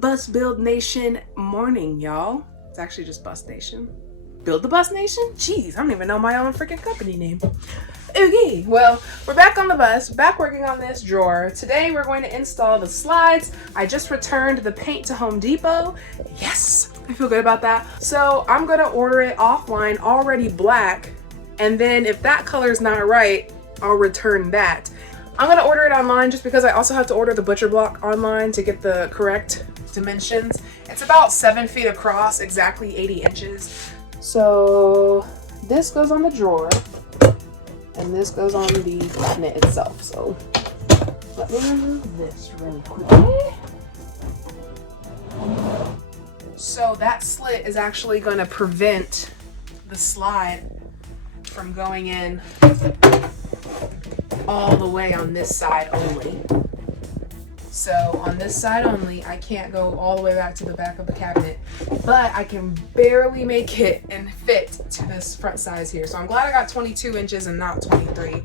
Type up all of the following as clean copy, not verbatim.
Bus Build Nation morning, y'all. It's actually just Bus Nation. Build the Bus Nation? Jeez, I don't even know my own freaking company name. Okay, well, we're back on the bus, back working on this drawer. Today we're going to install the slides. I just returned the paint to Home Depot. Yes, I feel good about that. So I'm gonna order it offline, already black, and then if that color is not right, I'll return that. I'm gonna order it online just because I also have to order the butcher block online to get the correct dimensions. It's about 7 feet across, exactly 80 inches. So this goes on the drawer and this goes on the cabinet itself. So let me remove this really quickly. So that slit is actually going to prevent the slide from going in all the way on this side only. So on this side only, I can't go all the way back to the back of the cabinet, but I can barely make it and fit to this front size here. So I'm glad I got 22 inches and not 23.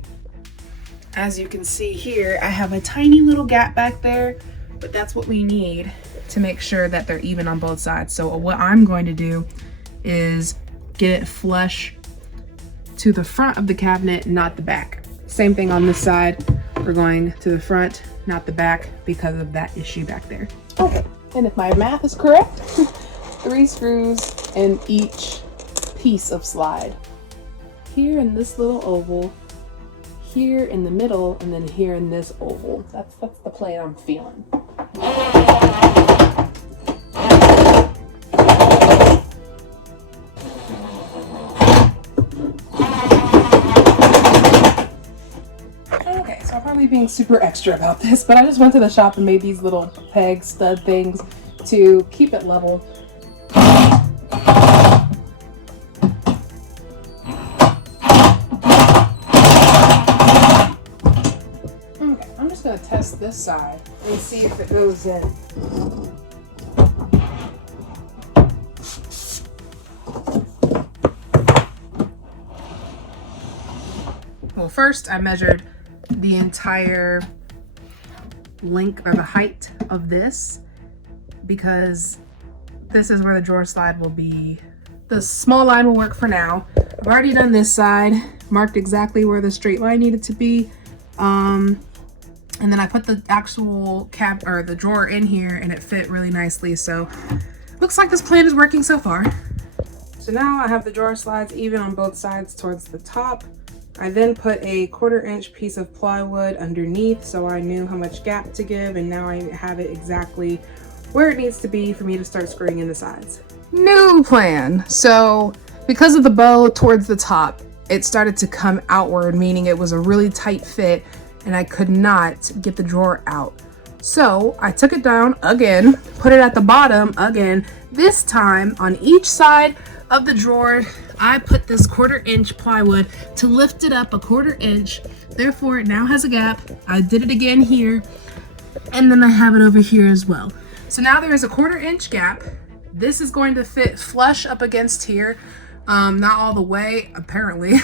As you can see here, I have a tiny little gap back there, but that's what we need to make sure that they're even on both sides. So what I'm going to do is get it flush to the front of the cabinet, not the back. Same thing on this side. We're going to the front, not the back, because of that issue back there. Okay, and if my math is correct, 3 screws in each piece of slide. Here in this little oval, here in the middle, and then here in this oval. That's the plan I'm feeling. Being super extra about this, but I just went to the shop and made these little peg stud things to keep it level. Okay, I'm just gonna test this side and see if it goes in. Well, first I measured the entire length or the height of this, because this is where the drawer slide will be. The small line will work for now. I've already done this side, marked exactly where the straight line needed to be, and then I put the actual cap or the drawer in here and it fit really nicely. So looks like this plan is working so far. So now I have the drawer slides even on both sides towards the top. I then put a 1/4 inch piece of plywood underneath so I knew how much gap to give, and now I have it exactly where it needs to be for me to start screwing in the sides. New plan. So because of the bow towards the top, it started to come outward, meaning it was a really tight fit and I could not get the drawer out. So I took it down again, put it at the bottom again. This time on each side of the drawer, I put this 1/4 inch plywood to lift it up a 1/4 inch. Therefore, it now has a gap. I did it again here, and then I have it over here as well. So now there is a 1/4 inch gap. This is going to fit flush up against here. Not all the way, apparently,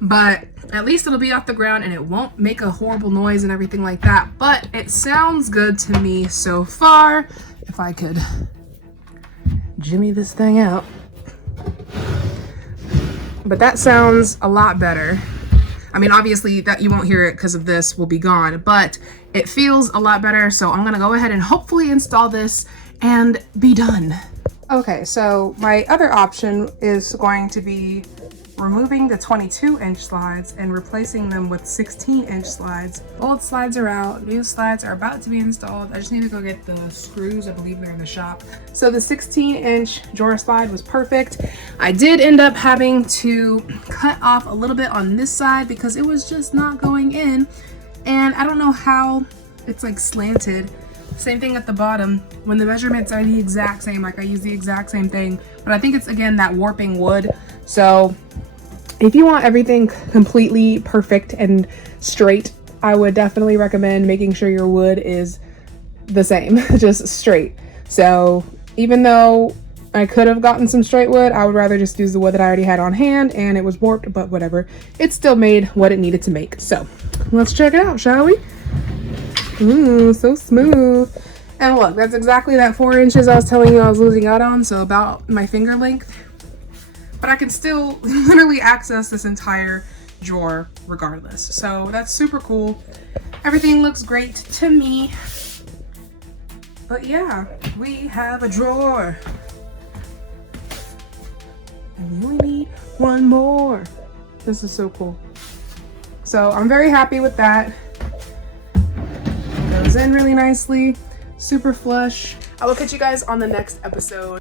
but at least it'll be off the ground and it won't make a horrible noise and everything like that. But it sounds good to me so far. If I could jimmy this thing out. But that sounds a lot better. I mean, obviously that you won't hear it because of this will be gone, but it feels a lot better. So I'm gonna go ahead and hopefully install this and be done. Okay, so my other option is going to be removing the 22 inch slides and replacing them with 16 inch slides. Old slides are out, new slides are about to be installed. I just need to go get the screws. I believe they're in the shop. So the 16 inch drawer slide was perfect. I did end up having to cut off a little bit on this side because it was just not going in. And I don't know how it's like slanted. Same thing at the bottom. When the measurements are the exact same, like I use the exact same thing, but I think it's again that warping wood. So if you want everything completely perfect and straight, I would definitely recommend making sure your wood is the same, just straight. So even though I could have gotten some straight wood, I would rather just use the wood that I already had on hand, and it was warped, but whatever. It still made what it needed to make. So let's check it out, shall we? Ooh, so smooth. And look, that's exactly that 4 inches I was telling you I was losing out on, so about my finger length. But I can still literally access this entire drawer regardless. So that's super cool. Everything looks great to me. But yeah, we have a drawer. And we need one more. This is so cool. So I'm very happy with that. It goes in really nicely, super flush. I will catch you guys on the next episode.